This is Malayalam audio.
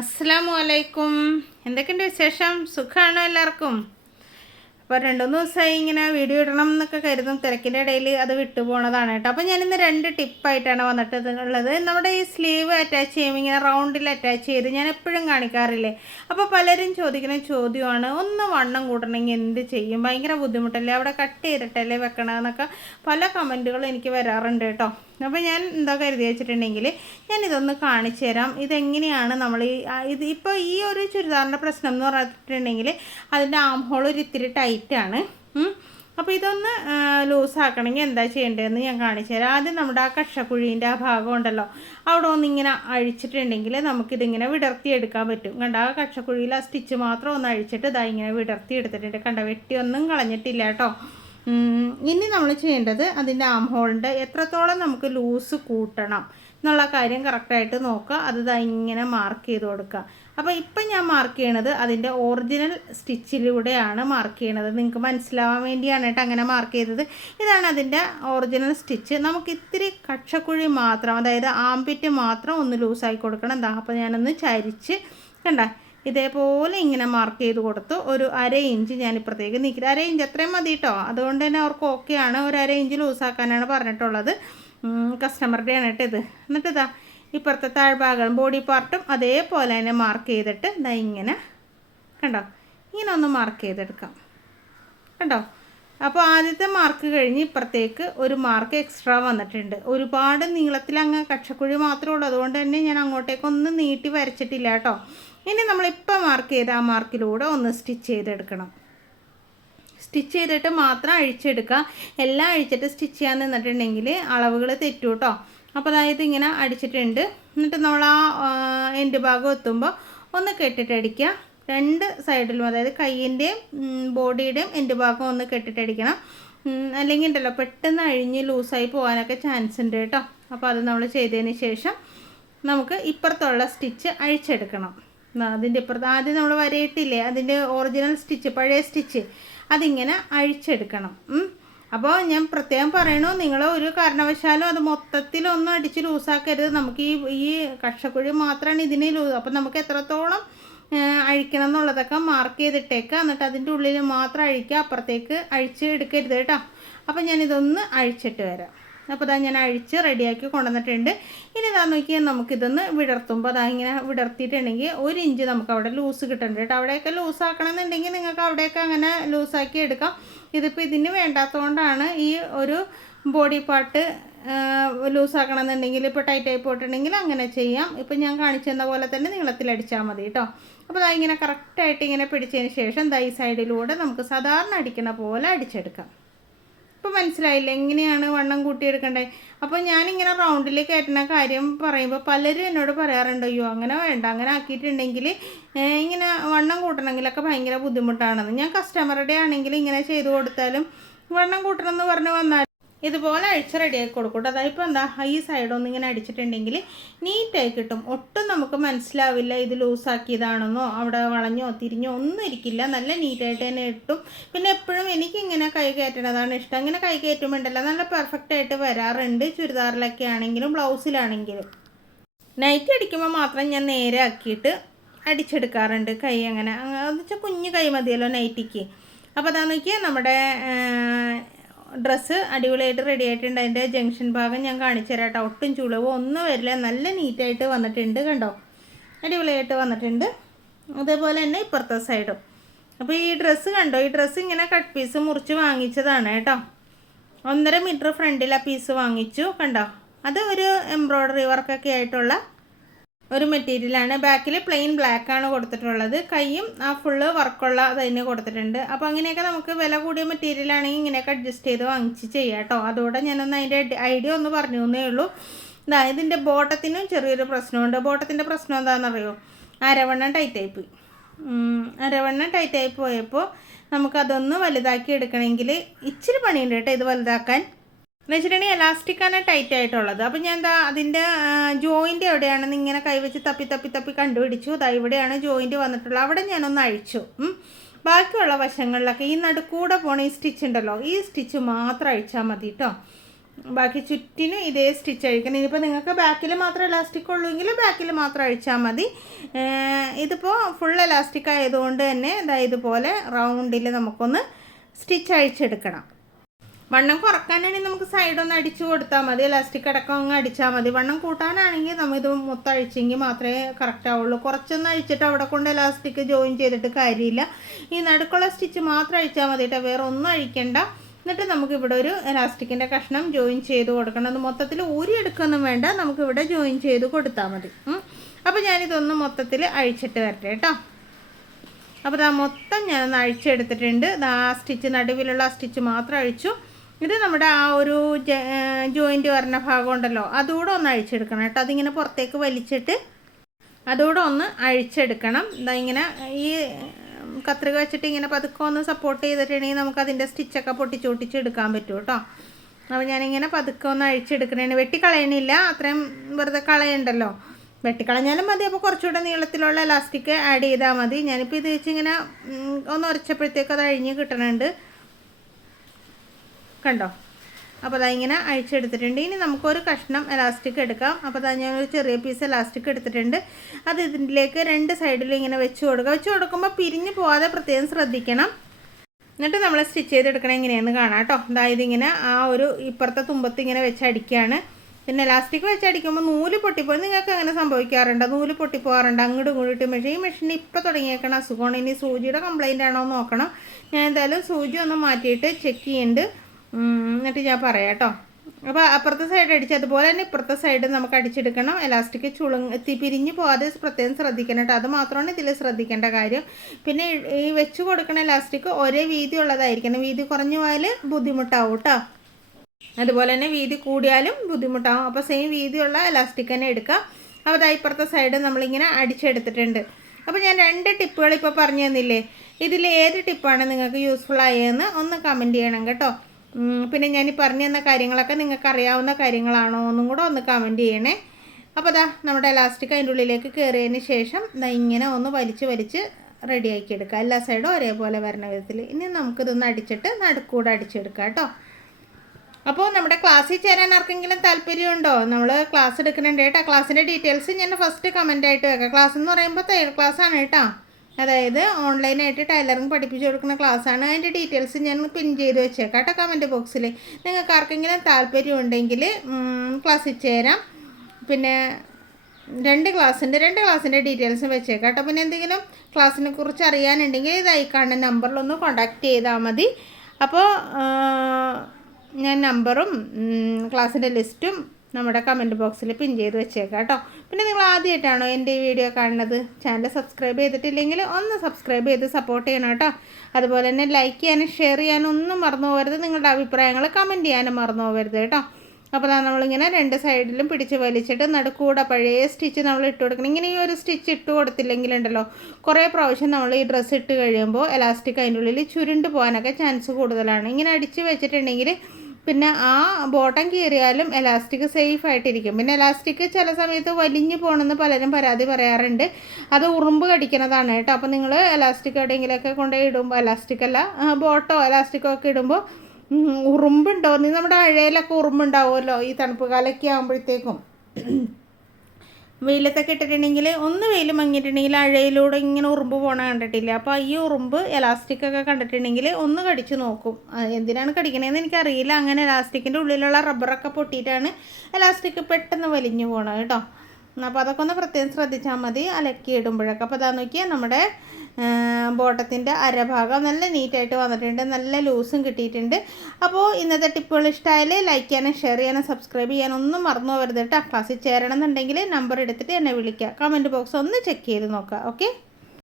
അസ്സലാമു അലൈക്കും. എന്തൊക്കെയുണ്ട് വിശേഷം? സുഖമാണോ എല്ലാവർക്കും? അപ്പോൾ 2-3 ദിവസമായി ഇങ്ങനെ വീഡിയോ ഇടണം എന്നൊക്കെ കരുതും. തിരക്കിൻ്റെ ഇടയിൽ അത് വിട്ടുപോണതാണ് കേട്ടോ. അപ്പോൾ ഞാനിന്ന് 2 ടിപ്പായിട്ടാണ് വന്നിട്ടുള്ളത്. നമ്മുടെ ഈ സ്ലീവ് അറ്റാച്ച് ചെയ്യുമ്പോൾ ഇങ്ങനെ റൗണ്ടിൽ അറ്റാച്ച് ചെയ്ത് ഞാൻ എപ്പോഴും കാണിക്കാറില്ലേ. അപ്പോൾ പലരും ചോദിക്കുന്ന ചോദ്യമാണ്, ഒന്ന് വണ്ണം കൂട്ടണമെങ്കിൽ എന്ത് ചെയ്യും? ഭയങ്കര ബുദ്ധിമുട്ടല്ലേ, അവിടെ കട്ട് ചെയ്തിട്ടല്ലേ വെക്കണമെന്നൊക്കെ പല കമൻറ്റുകളും എനിക്ക് വരാറുണ്ട് കേട്ടോ. അപ്പോൾ ഞാൻ എന്താ കരുതി വെച്ചിട്ടുണ്ടെങ്കിൽ ഞാനിതൊന്ന് കാണിച്ചു തരാം. ഇതെങ്ങനെയാണ് നമ്മൾ ഇപ്പോൾ ഈ ഒരു ചുരിദാറിൻ്റെ പ്രശ്നം എന്ന് പറഞ്ഞിട്ടുണ്ടെങ്കിൽ അതിൻ്റെ ആം ഹോൾ ഒരു ഇത്തിരി ടൈറ്റാണ്. അപ്പോൾ ഇതൊന്ന് ലൂസാക്കണമെങ്കിൽ എന്താ ചെയ്യേണ്ടതെന്ന് ഞാൻ കാണിച്ചു തരാം. ആദ്യം നമ്മുടെ ആ കക്ഷക്കുഴീൻ്റെ ആ ഭാഗം ഉണ്ടല്ലോ, അവിടെ ഒന്നിങ്ങനെ അഴിച്ചിട്ടുണ്ടെങ്കിൽ നമുക്കിതിങ്ങനെ വിടർത്തിയെടുക്കാൻ പറ്റും. കണ്ട, ആ കക്ഷക്കുഴിയിൽ ആ സ്റ്റിച്ച് മാത്രം ഒന്ന് അഴിച്ചിട്ട് ഇതാ ഇങ്ങനെ വിടർത്തി എടുത്തിട്ടുണ്ട്. കണ്ട, വെട്ടിയൊന്നും കളഞ്ഞിട്ടില്ല കേട്ടോ. ഇനി നമ്മൾ ചെയ്യേണ്ടത് അതിൻ്റെ ആം ഹോളിൻ്റെ എത്രത്തോളം നമുക്ക് ലൂസ് കൂട്ടണം എന്നുള്ള കാര്യം കറക്റ്റായിട്ട് നോക്കുക. അത് ഇങ്ങനെ മാർക്ക് ചെയ്ത് കൊടുക്കുക. അപ്പോൾ ഇപ്പം ഞാൻ മാർക്ക് ചെയ്യണത് അതിൻ്റെ ഒറിജിനൽ സ്റ്റിച്ചിലൂടെയാണ് മാർക്ക് ചെയ്യണത്. നിങ്ങൾക്ക് മനസ്സിലാവാൻ വേണ്ടിയാണ് കേട്ടോ അങ്ങനെ മാർക്ക് ചെയ്തത്. ഇതാണ് അതിൻ്റെ ഒറിജിനൽ സ്റ്റിച്ച്. നമുക്ക് ഇത്തിരി കക്ഷക്കുഴി മാത്രം, അതായത് ആംപിറ്റ് മാത്രം ഒന്ന് ലൂസാക്കി കൊടുക്കണം. എന്താ, അപ്പോൾ ഞാനൊന്ന് ചരിച്ച് കണ്ട ഇതേപോലെ ഇങ്ങനെ മാർക്ക് ചെയ്ത് കൊടുത്തു. ഒരു 1/2 ഇഞ്ച് ഞാൻ ഇപ്പുറത്തേക്ക് നീക്കി. 1/2 ഇഞ്ച് അത്രയും മതി കേട്ടോ. അതുകൊണ്ട് തന്നെ അവർക്ക് ഓക്കെയാണ്. ഒരു 1/2 ഇഞ്ച് ലൂസാക്കാനാണ് പറഞ്ഞിട്ടുള്ളത്. കസ്റ്റമറുടെയാണ് കേട്ടോ ഇത്. എന്നിട്ട് ഇതാ ഇപ്പുറത്തെ താഴ്ഭാഗം ബോഡി പാർട്ടും അതേപോലെ തന്നെ മാർക്ക് ചെയ്തിട്ട് ഇതാ ഇങ്ങനെ കണ്ടോ, ഇങ്ങനെ ഒന്ന് മാർക്ക് ചെയ്തെടുക്കാം. കണ്ടോ, അപ്പോൾ ആദ്യത്തെ മാർക്ക് കഴിഞ്ഞ് ഇപ്പുറത്തേക്ക് ഒരു മാർക്ക് എക്സ്ട്രാ വന്നിട്ടുണ്ട്. ഒരുപാട് നീളത്തിൽ അങ്ങ് കക്ഷക്കുഴി മാത്രമേ ഉള്ളൂ. അതുകൊണ്ട് തന്നെ ഞാൻ അങ്ങോട്ടേക്കൊന്നും നീട്ടി വരച്ചിട്ടില്ല കേട്ടോ. ഇനി നമ്മളിപ്പോൾ മാർക്ക് ചെയ്ത ആ മാർക്കിലൂടെ ഒന്ന് സ്റ്റിച്ച് ചെയ്തെടുക്കണം. സ്റ്റിച്ച് ചെയ്തിട്ട് മാത്രം അഴിച്ചെടുക്കുക. എല്ലാം അഴിച്ചിട്ട് സ്റ്റിച്ച് ചെയ്യാൻ നിന്നിട്ടുണ്ടെങ്കിൽ അളവുകൾ തെറ്റും കേട്ടോ. അപ്പോൾ അതായത് ഇങ്ങനെ അടിച്ചിട്ടുണ്ട്. എന്നിട്ട് നമ്മൾ ആ എൻഡ് ഭാഗം എത്തുമ്പോൾ ഒന്ന് കെട്ടിട്ടടിക്കുക. 2 സൈഡിലും, അതായത് കയ്യിൻ്റെയും ബോഡിയുടെയും എൻഡ് ഭാഗം ഒന്ന് കെട്ടിട്ടടിക്കണം. അല്ലെങ്കിൽ ഉണ്ടല്ലോ പെട്ടെന്ന് അഴിഞ്ഞ് ലൂസായി പോകാനൊക്കെ ചാൻസ് ഉണ്ട് കേട്ടോ. അപ്പോൾ അത് നമ്മൾ ചെയ്തതിന് ശേഷം നമുക്ക് ഇപ്പുറത്തുള്ള സ്റ്റിച്ച് അഴിച്ചെടുക്കണം. അതിൻ്റെ ഇപ്പുറത്ത് ആദ്യം നമ്മൾ വരയിട്ടില്ലേ, അതിൻ്റെ ഒറിജിനൽ സ്റ്റിച്ച്, പഴയ സ്റ്റിച്ച്, അതിങ്ങനെ അഴിച്ചെടുക്കണം. അപ്പോൾ ഞാൻ പ്രത്യേകം പറയണു, നിങ്ങൾ ഒരു കാരണവശാലും അത് മൊത്തത്തിലൊന്നും അടിച്ച് ലൂസാക്കരുത്. നമുക്ക് ഈ കക്ഷക്കുഴി മാത്രമാണ് ഇതിന് ലൂസ്. അപ്പോൾ നമുക്ക് എത്രത്തോളം അഴിക്കണം എന്നുള്ളതൊക്കെ മാർക്ക് ചെയ്തിട്ടേക്കുക. എന്നിട്ട് അതിൻ്റെ ഉള്ളിൽ മാത്രം അഴിക്കുക, അപ്പുറത്തേക്ക് അഴിച്ച് എടുക്കരുത് കേട്ടോ. അപ്പോൾ ഞാനിതൊന്ന് അഴിച്ചിട്ട് വരാം. അപ്പോൾ ഇതാ ഞാൻ അഴിച്ച് റെഡിയാക്കി കൊണ്ടുവന്നിട്ടുണ്ട്. ഇനി ഇതാ നോക്കിയാൽ നമുക്കിതൊന്ന് വിടർത്തുമ്പോൾ അതാ ഇങ്ങനെ വിടർത്തിയിട്ടുണ്ടെങ്കിൽ 1 ഇഞ്ച് നമുക്ക് അവിടെ ലൂസ് കിട്ടുന്നുണ്ട് കേട്ടോ. അവിടെയൊക്കെ ലൂസാക്കണം എന്നുണ്ടെങ്കിൽ നിങ്ങൾക്ക് അവിടെയൊക്കെ അങ്ങനെ ലൂസാക്കി എടുക്കാം. ഇതിപ്പോൾ ഇതിന് വേണ്ടാത്തതുകൊണ്ടാണ് ഈ ഒരു ബോഡി പാർട്ട് ലൂസാക്കണം എന്നുണ്ടെങ്കിൽ, ഇപ്പോൾ ടൈറ്റായി പോയിട്ടുണ്ടെങ്കിൽ അങ്ങനെ ചെയ്യാം. ഇപ്പം ഞാൻ കാണിച്ചു തന്ന പോലെ തന്നെ നീളത്തിലടിച്ചാൽ മതി കേട്ടോ. അപ്പോൾ അതാ ഇങ്ങനെ കറക്റ്റായിട്ട് ഇങ്ങനെ പിടിച്ചതിന് ശേഷം ഈ സൈഡിലൂടെ നമുക്ക് സാധാരണ അടിക്കണ പോലെ അടിച്ചെടുക്കാം. ഇപ്പോൾ മനസ്സിലായില്ല എങ്ങനെയാണ് വണ്ണം കൂട്ടിയെടുക്കേണ്ടത്. അപ്പോൾ ഞാനിങ്ങനെ റൗണ്ടിൽ കയറ്റുന്ന കാര്യം പറയുമ്പോൾ പലരും എന്നോട് പറയാറുണ്ട്, അയ്യോ അങ്ങനെ വേണ്ട, അങ്ങനെ ആക്കിയിട്ടുണ്ടെങ്കിൽ ഇങ്ങനെ വണ്ണം കൂട്ടണമെങ്കിലൊക്കെ ഭയങ്കര ബുദ്ധിമുട്ടാണെന്ന്. ഞാൻ കസ്റ്റമറുടെ ആണെങ്കിൽ ഇങ്ങനെ ചെയ്ത് കൊടുത്താലും വണ്ണം കൂട്ടണമെന്ന് പറഞ്ഞ് വന്നാൽ ഇതുപോലെ അഴിച്ച് റെഡിയാക്കി കൊടുക്കും. അതായത് ഇപ്പോൾ എന്താ ഈ സൈഡൊന്നും ഇങ്ങനെ അടിച്ചിട്ടുണ്ടെങ്കിൽ നീറ്റായി കിട്ടും. ഒട്ടും നമുക്ക് മനസ്സിലാവില്ല ഇത് ലൂസാക്കിയതാണെന്നോ അവിടെ വളഞ്ഞോ തിരിഞ്ഞോ ഒന്നും ഇരിക്കില്ല. നല്ല നീറ്റായിട്ട് തന്നെ കിട്ടും. പിന്നെ എപ്പോഴും എനിക്കിങ്ങനെ കൈ കയറ്റണതാണ് ഇഷ്ടം. അങ്ങനെ കൈ കയറ്റുമ്പോണ്ടല്ലോ നല്ല പെർഫെക്റ്റായിട്ട് വരാറുണ്ട്. ചുരിദാറിലൊക്കെ ആണെങ്കിലും ബ്ലൗസിലാണെങ്കിലും. നൈറ്റ് അടിക്കുമ്പോൾ മാത്രം ഞാൻ നേരെ ആക്കിയിട്ട് അടിച്ചെടുക്കാറുണ്ട് കൈ. അങ്ങനെ എന്ന് വെച്ചാൽ കുഞ്ഞ് കൈ മതിയല്ലോ നൈറ്റിക്ക്. അപ്പോൾ അതാ നോക്കിയാൽ നമ്മുടെ ഡ്രസ്സ് അടിപൊളിയായിട്ട് റെഡി ആയിട്ടുണ്ട്. അതിൻ്റെ ജംഗ്ഷൻ ഭാഗം ഞാൻ കാണിച്ചു തരാം കേട്ടോ. ഒട്ടും ചുളിവോ ഒന്നും വരില്ല, നല്ല നീറ്റായിട്ട് വന്നിട്ടുണ്ട്. കണ്ടോ, അടിപൊളിയായിട്ട് വന്നിട്ടുണ്ട്. അതേപോലെ തന്നെ ഇപ്പുറത്തെ സൈഡും. അപ്പോൾ ഈ ഡ്രസ്സ് കണ്ടോ, ഈ ഡ്രസ്സ് ഇങ്ങനെ കട്ട് പീസ് മുറിച്ച് വാങ്ങിച്ചതാണ് കേട്ടോ. 1.5 മീറ്റർ ഫ്രണ്ടിൽ ആ പീസ് വാങ്ങിച്ചു. കണ്ടോ, അത് ഒരു എംബ്രോയ്ഡറി വർക്കൊക്കെ ആയിട്ടുള്ള ഒരു മെറ്റീരിയലാണ്. ബാക്കിൽ പ്ലെയിൻ ബ്ലാക്കാണ് കൊടുത്തിട്ടുള്ളത്. കൈയും ആ ഫുള്ള് വർക്കുള്ള തന്നെ കൊടുത്തിട്ടുണ്ട്. അപ്പോൾ അങ്ങനെയൊക്കെ നമുക്ക് വില കൂടിയ മെറ്റീരിയലാണെങ്കിൽ ഇങ്ങനെയൊക്കെ അഡ്ജസ്റ്റ് ചെയ്ത് വാങ്ങിച്ച് ചെയ്യാം കേട്ടോ. അതോടെ ഞാനൊന്ന് അതിൻ്റെ ഐഡിയ ഒന്ന് പറഞ്ഞു തന്നേ ഉള്ളൂ. ഇതിൻ്റെ ബോട്ടത്തിനും ചെറിയൊരു പ്രശ്നമുണ്ട്. ബോട്ടത്തിൻ്റെ പ്രശ്നം എന്താണെന്നറിയോ, അരവണ്ണം ടൈറ്റായി പോയി. അരവണ്ണം ടൈറ്റായി പോയപ്പോൾ നമുക്കതൊന്ന് വലുതാക്കി എടുക്കണമെങ്കിൽ ഇച്ചിരി പണിയുണ്ട് കേട്ടോ ഇത് വലുതാക്കാൻ. എന്ന് വെച്ചിട്ടുണ്ടെങ്കിൽ എലാസ്റ്റിക്കാണ് ടൈറ്റ് ആയിട്ടുള്ളത്. അപ്പോൾ ഞാൻ എന്താ അതിൻ്റെ ജോയിൻ്റ് എവിടെയാണെന്ന് ഇങ്ങനെ കൈവച്ച് തപ്പി കണ്ടുപിടിച്ചു. ഇവിടെയാണ് ജോയിൻ്റ് വന്നിട്ടുള്ളത്. അവിടെ ഞാനൊന്ന് അഴിച്ചു. ബാക്കിയുള്ള വശങ്ങളിലൊക്കെ ഈ നടുക്കൂടെ പോണ ഈ സ്റ്റിച്ച് ഉണ്ടല്ലോ, ഈ സ്റ്റിച്ച് മാത്രം അഴിച്ചാൽ മതി കേട്ടോ. ബാക്കി ചുറ്റിനും ഇതേ സ്റ്റിച്ച് അഴിക്കണം. ഇനിയിപ്പോൾ നിങ്ങൾക്ക് ബാക്കിൽ മാത്രം എലാസ്റ്റിക് ഉള്ളൂവെങ്കിൽ ബാക്കിൽ മാത്രം അഴിച്ചാൽ മതി. ഇതിപ്പോൾ ഫുൾ എലാസ്റ്റിക് ആയതുകൊണ്ട് തന്നെ ഇതുപോലെ റൗണ്ടിൽ നമുക്കൊന്ന് സ്റ്റിച്ച് അഴിച്ചെടുക്കണം. വണ്ണം കുറക്കാനാണെങ്കിൽ നമുക്ക് സൈഡൊന്ന് അടിച്ചു കൊടുത്താൽ മതി, എലാസ്റ്റിക് അടക്കം അങ്ങ് അടിച്ചാൽ മതി. വണ്ണം കൂട്ടാനാണെങ്കിൽ നമ്മളിത് മൊത്തം അഴിച്ചെങ്കിൽ മാത്രമേ കറക്റ്റ് ആവുള്ളൂ. കുറച്ചൊന്ന് അഴിച്ചിട്ട് അവിടെ കൊണ്ട് എലാസ്റ്റിക് ജോയിൻ ചെയ്തിട്ട് കാര്യമില്ല. ഈ നടുക്കുള്ള സ്റ്റിച്ച് മാത്രം അഴിച്ചാൽ മതി കേട്ടോ, വേറെ ഒന്നും അഴിക്കണ്ട. എന്നിട്ട് നമുക്കിവിടെ ഒരു എലാസ്റ്റിക്കിൻ്റെ കഷ്ണം ജോയിൻ ചെയ്ത് കൊടുക്കണം. അത് മൊത്തത്തിൽ ഊരിയെടുക്കൊന്നും വേണ്ട, നമുക്കിവിടെ ജോയിൻ ചെയ്ത് കൊടുത്താൽ മതി. അപ്പോൾ ഞാനിതൊന്ന് മൊത്തത്തിൽ അഴിച്ചിട്ട് വരട്ടെ കേട്ടോ. അപ്പോൾ ഇതാ മൊത്തം ഞാനൊന്ന് അഴിച്ചെടുത്തിട്ടുണ്ട്. ആ സ്റ്റിച്ച് നടുവിലുള്ള ആ സ്റ്റിച്ച് മാത്രം അഴിച്ചു. ഇത് നമ്മുടെ ആ ഒരു ജോയിൻറ്റ് വരുന്ന ഭാഗം ഉണ്ടല്ലോ, അതുകൂടെ ഒന്ന് അഴിച്ചെടുക്കണം കേട്ടോ. അതിങ്ങനെ പുറത്തേക്ക് വലിച്ചിട്ട് അതുകൂടെ ഒന്ന് അഴിച്ചെടുക്കണം. ഇങ്ങനെ ഈ കത്രിക വെച്ചിട്ട് ഇങ്ങനെ പതുക്കെ ഒന്ന് സപ്പോർട്ട് ചെയ്തിട്ടുണ്ടെങ്കിൽ നമുക്കതിൻ്റെ സ്റ്റിച്ചൊക്കെ പൊട്ടിച്ചൊട്ടിച്ചെടുക്കാൻ പറ്റും കേട്ടോ. അപ്പോൾ ഞാനിങ്ങനെ പതുക്കെ ഒന്ന് അഴിച്ചെടുക്കണേന്, വെട്ടിക്കളയണില്ല, അത്രയും വെറുതെ കളയണ്ടല്ലോ. വെട്ടിക്കളഞ്ഞാലും മതി. അപ്പോൾ കുറച്ചുകൂടെ നീളത്തിലുള്ള എലാസ്റ്റിക് ആഡ് ചെയ്താൽ മതി. ഞാനിപ്പോൾ ഇത് വെച്ചിങ്ങനെ ഒന്ന് ഉരച്ചപ്പോഴത്തേക്ക് അത് അഴിഞ്ഞ് കിട്ടണുണ്ട്, കണ്ടോ. അപ്പോൾ അതാ ഇങ്ങനെ അഴിച്ചെടുത്തിട്ടുണ്ട്. ഇനി നമുക്കൊരു കഷ്ണം എലാസ്റ്റിക് എടുക്കാം. അപ്പോൾ അതാ ഞാനൊരു ചെറിയ പീസ് എലാസ്റ്റിക് എടുത്തിട്ടുണ്ട്. അത് ഇതിലേക്ക് രണ്ട് സൈഡിലും ഇങ്ങനെ വെച്ച് കൊടുക്കുക. വെച്ച് കൊടുക്കുമ്പോൾ പിരിഞ്ഞ് പോകാതെ പ്രത്യേകം ശ്രദ്ധിക്കണം. എന്നിട്ട് നമ്മൾ സ്റ്റിച്ച് ചെയ്തെടുക്കണം എങ്ങനെയാണെന്ന് കാണാം കേട്ടോ. അതായത് ഇങ്ങനെ ആ ഒരു ഇപ്പുറത്തെ തുമ്പത്ത് ഇങ്ങനെ വെച്ച് അടിക്കുകയാണ്. പിന്നെ എലാസ്റ്റിക് വെച്ച് അടിക്കുമ്പോൾ നൂല് പൊട്ടിപ്പോയി. നിങ്ങൾക്ക് അങ്ങനെ സംഭവിക്കാറുണ്ട്? നൂല് പൊട്ടിപ്പോകാറുണ്ട് അങ്ങോട്ടും ഇങ്ങോട്ടും. ഈ മെഷീൻ ഇപ്പോൾ തുടങ്ങിയേക്കണ അസുഖമാണ്. ഇനി സൂചിയുടെ കംപ്ലൈൻ്റ് ആണോ എന്ന് നോക്കണം. ഞാൻ എന്തായാലും സൂചി ഒന്ന് മാറ്റിയിട്ട് ചെക്ക് ചെയ്യുന്നുണ്ട്, എന്നിട്ട് ഞാൻ പറയാം കേട്ടോ. അപ്പോൾ അപ്പുറത്തെ സൈഡ് അടിച്ച് അതുപോലെ തന്നെ ഇപ്പുറത്തെ സൈഡ് നമുക്ക് അടിച്ചെടുക്കണം. എലാസ്റ്റിക് പിരിഞ്ഞ് പോകാതെ പ്രത്യേകം ശ്രദ്ധിക്കണം കേട്ടോ. അത് മാത്രമാണ് ഇതിൽ ശ്രദ്ധിക്കേണ്ട കാര്യം. പിന്നെ ഈ വെച്ച് കൊടുക്കുന്ന എലാസ്റ്റിക് ഒരേ വീതി ഉള്ളതായിരിക്കണം. വീതി കുറഞ്ഞു പോയാൽ ബുദ്ധിമുട്ടാവും കേട്ടോ. അതുപോലെ തന്നെ വീതി കൂടിയാലും ബുദ്ധിമുട്ടാവും. അപ്പോൾ സെയിം വീതിയുള്ള എലാസ്റ്റിക് തന്നെ എടുക്കുക. അപ്പോൾ അതാ ഇപ്പുറത്തെ സൈഡ് നമ്മളിങ്ങനെ അടിച്ചെടുത്തിട്ടുണ്ട്. അപ്പോൾ ഞാൻ 2 ടിപ്പുകൾ ഇപ്പോൾ പറഞ്ഞു തന്നില്ലേ, ഇതിൽ ഏത് ടിപ്പാണ് നിങ്ങൾക്ക് യൂസ്ഫുൾ ആയതെന്ന് ഒന്ന് കമൻറ്റ് ചെയ്യണം കേട്ടോ. പിന്നെ ഞാൻ ഈ പറഞ്ഞു തന്ന കാര്യങ്ങളൊക്കെ നിങ്ങൾക്ക് അറിയാവുന്ന കാര്യങ്ങളാണോ എന്നും കൂടെ ഒന്ന് കമൻറ്റ് ചെയ്യണേ. അപ്പോൾ അതാ നമ്മുടെ എലാസ്റ്റിക് അതിൻ്റെ ഉള്ളിലേക്ക് കയറിയതിന് ശേഷം ഇങ്ങനെ ഒന്ന് വലിച്ച് റെഡിയാക്കി എടുക്കുക. എല്ലാ സൈഡും ഒരേപോലെ വരുന്ന വിധത്തിൽ. ഇനി നമുക്കിതൊന്ന് അടിച്ചിട്ട് നടുക്കൂടെ അടിച്ചെടുക്കാം കേട്ടോ. അപ്പോൾ നമ്മുടെ ക്ലാസ്സിൽ ചേരാൻ ആർക്കെങ്കിലും താല്പര്യമുണ്ടോ? നമ്മൾ ക്ലാസ് എടുക്കുന്നുണ്ട് കേട്ടോ. ക്ലാസ്സിൻ്റെ ഡീറ്റെയിൽസ് ഞാൻ ഫസ്റ്റ് കമൻറ്റായിട്ട് വെക്കാം. ക്ലാസ് എന്ന് പറയുമ്പോൾ തയ്യൽ ക്ലാസ്സാണ് കേട്ടോ. അതായത് ഓൺലൈനായിട്ട് ടൈലറിങ് പഠിപ്പിച്ച് കൊടുക്കുന്ന ക്ലാസ്സാണ്. അതിൻ്റെ ഡീറ്റെയിൽസ് ഞാൻ പിൻ ചെയ്ത് വെച്ചേക്കാം കേട്ടോ കമൻറ്റ് ബോക്സിൽ. നിങ്ങൾക്ക് ആർക്കെങ്കിലും താല്പര്യമുണ്ടെങ്കിൽ ക്ലാസ്സിൽ ചേരാം. പിന്നെ 2 ക്ലാസ്സിൻ്റെ ഡീറ്റെയിൽസും വെച്ചേക്കാം കേട്ടോ. പിന്നെ എന്തെങ്കിലും ക്ലാസ്സിനെ കുറിച്ച് അറിയാനുണ്ടെങ്കിൽ ഇതായി കാണുന്ന നമ്പറിലൊന്ന് കോൺടാക്റ്റ് ചെയ്താൽ മതി. അപ്പോൾ ഞാൻ നമ്പറും ക്ലാസ്സിൻ്റെ ലിസ്റ്റും നമ്മുടെ കമൻറ്റ് ബോക്സിൽ പിൻ ചെയ്ത് വെച്ചേക്കാം കേട്ടോ. പിന്നെ നിങ്ങൾ ആദ്യമായിട്ടാണോ എൻ്റെ ഈ വീഡിയോ കാണുന്നത്? ചാനൽ സബ്സ്ക്രൈബ് ചെയ്തിട്ടില്ലെങ്കിൽ ഒന്ന് സബ്സ്ക്രൈബ് ചെയ്ത് സപ്പോർട്ട് ചെയ്യണം കേട്ടോ. അതുപോലെ തന്നെ ലൈക്ക് ചെയ്യാനും ഷെയർ ചെയ്യാനും ഒന്നും മറന്നു പോകരുത്. നിങ്ങളുടെ അഭിപ്രായങ്ങൾ കമൻറ്റ് ചെയ്യാനും മറന്നു പോകരുത് കേട്ടോ. അപ്പോൾ നമ്മളിങ്ങനെ 2 സൈഡിലും പിടിച്ച് വലിച്ചിട്ട് നടുക്കൂടെ പഴയ സ്റ്റിച്ച് നമ്മൾ ഇട്ട് കൊടുക്കണം. ഇങ്ങനെ ഈ ഒരു സ്റ്റിച്ച് ഇട്ട് കൊടുത്തില്ലെങ്കിലുണ്ടല്ലോ, കുറേ പ്രാവശ്യം നമ്മൾ ഈ ഡ്രസ്സ് ഇട്ട് കഴിയുമ്പോൾ എലാസ്റ്റിക് അതിൻ്റെ ഉള്ളിൽ ചുരുണ്ട് പോകാനൊക്കെ ചാൻസ് കൂടുതലാണ്. ഇങ്ങനെ അടിച്ച് വെച്ചിട്ടുണ്ടെങ്കിൽ പിന്നെ ആ ബോട്ടം കീറിയാലും എലാസ്റ്റിക് സേഫ് ആയിട്ടിരിക്കും. പിന്നെ എലാസ്റ്റിക് ചില സമയത്ത് വലിഞ്ഞു പോകണമെന്ന് പലരും പരാതി പറയാറുണ്ട്. അത് ഉറുമ്പ് കടിക്കുന്നതാണ് കേട്ടോ. അപ്പോൾ നിങ്ങൾ എലാസ്റ്റിക് എവിടെയെങ്കിലുമൊക്കെ കൊണ്ടുപോയി ഇടുമ്പോൾ, ബോട്ടോ എലാസ്റ്റിക്കോ ഒക്കെ ഇടുമ്പോൾ ഉറുമ്പുണ്ടോ? നമ്മുടെ അഴയിലൊക്കെ ഉറുമ്പുണ്ടാവുമല്ലോ ഈ തണുപ്പ് കാലമൊക്കെ ആകുമ്പോഴത്തേക്കും. വെയിലത്തൊക്കെ ഇട്ടിട്ടുണ്ടെങ്കിൽ ഒന്ന് വെയിൽ മങ്ങിയിട്ടുണ്ടെങ്കിൽ അഴയിലൂടെ ഇങ്ങനെ ഉറുമ്പ് പോകണ കണ്ടിട്ടില്ല. അപ്പോൾ ഈ ഉറുമ്പ് എലാസ്റ്റിക്കൊക്കെ കണ്ടിട്ടുണ്ടെങ്കിൽ ഒന്ന് കടിച്ച് നോക്കും. എന്തിനാണ് കടിക്കണതെന്ന് എനിക്കറിയില്ല. അങ്ങനെ എലാസ്റ്റിക്കിൻ്റെ ഉള്ളിലുള്ള റബ്ബറൊക്കെ പൊട്ടിയിട്ടാണ് എലാസ്റ്റിക് പെട്ടെന്ന് വലിഞ്ഞു പോകണം കേട്ടോ. അപ്പോൾ അതൊക്കെ ഒന്ന് പ്രത്യേകം ശ്രദ്ധിച്ചാൽ മതി അലക്കി ഇടുമ്പോഴൊക്കെ. അപ്പോൾ അതാ നോക്കിയാൽ നമ്മുടെ ബോട്ടത്തിൻ്റെ അരഭാഗം നല്ല നീറ്റായിട്ട് വന്നിട്ടുണ്ട്, നല്ല ലൂസും കിട്ടിയിട്ടുണ്ട്. അപ്പോൾ ഇന്നത്തെ ടിപ്പുകൾ ഇഷ്ടമായാൽ ലൈക്ക് ചെയ്യാനും ഷെയർ ചെയ്യാനും സബ്സ്ക്രൈബ് ചെയ്യാനും ഒന്നും മറന്നു പോകരുത് കേട്ടോ. ക്ലാസ്സിൽ ചേരണമെന്നുണ്ടെങ്കിൽ നമ്പർ എടുത്തിട്ട് എന്നെ വിളിക്കുക. കമൻറ്റ് ബോക്സ് ഒന്ന് ചെക്ക് ചെയ്ത് നോക്കുക. ഓക്കെ.